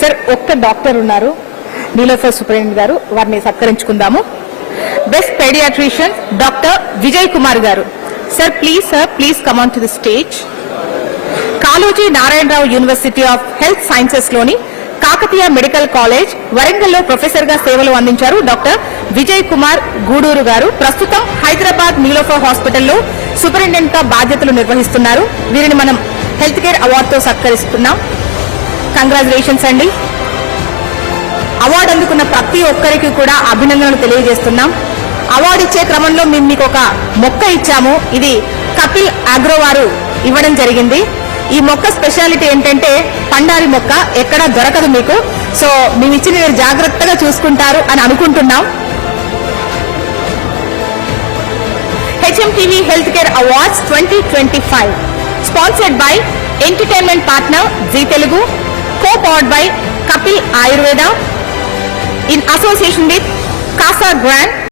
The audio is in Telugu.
సార్ ఒక్క డాక్టర్ ఉన్నారు నీలోఫర్ సూపరింటెండెంట్ గారు, వారిని సత్కరించుకుందాము. Best pediatrician doctor Vijay Kumar గారు. Sir please come on to the stage. Kaloji Narayana Rao university of health sciences లోని కాకతీయ మెడికల్ కాలేజ్ వరంగల్ లో ప్రొఫెసర్ గా సేవలు అందించారు డాక్టర్ విజయ్ కుమార్ గూడూరు గారు. ప్రస్తుతం హైదరాబాద్ నీలోఫర్ హాస్పిటల్లో సూపరింటెండెంట్ గా బాధ్యతలు నిర్వహిస్తున్నారు. వీరిని మనం హెల్త్ కేర్ అవార్డుతో సత్కరిస్తున్నాం. కంగ్రాచులేషన్స్ అండి. అవార్డు అందుకున్న ప్రతి ఒక్కరికి కూడా అభినందనలు తెలియజేస్తున్నాం. అవార్డు ఇచ్చే క్రమంలో మేము మీకు ఒక మొక్క ఇచ్చాము. ఇది కపిల్ అగ్రో వారు ఇవ్వడం జరిగింది. ఈ మొక్క స్పెషాలిటీ ఏంటంటే పండారి మొక్క, ఎక్కడా దొరకదు మీకు. సో మేము ఇచ్చి మీరు జాగ్రత్తగా చూసుకుంటారు అని అనుకుంటున్నాం. HMTV health care awards 2025 sponsored by entertainment partner Zee Telugu, co-powered by Kapil Ayurveda in association with Casa Grand.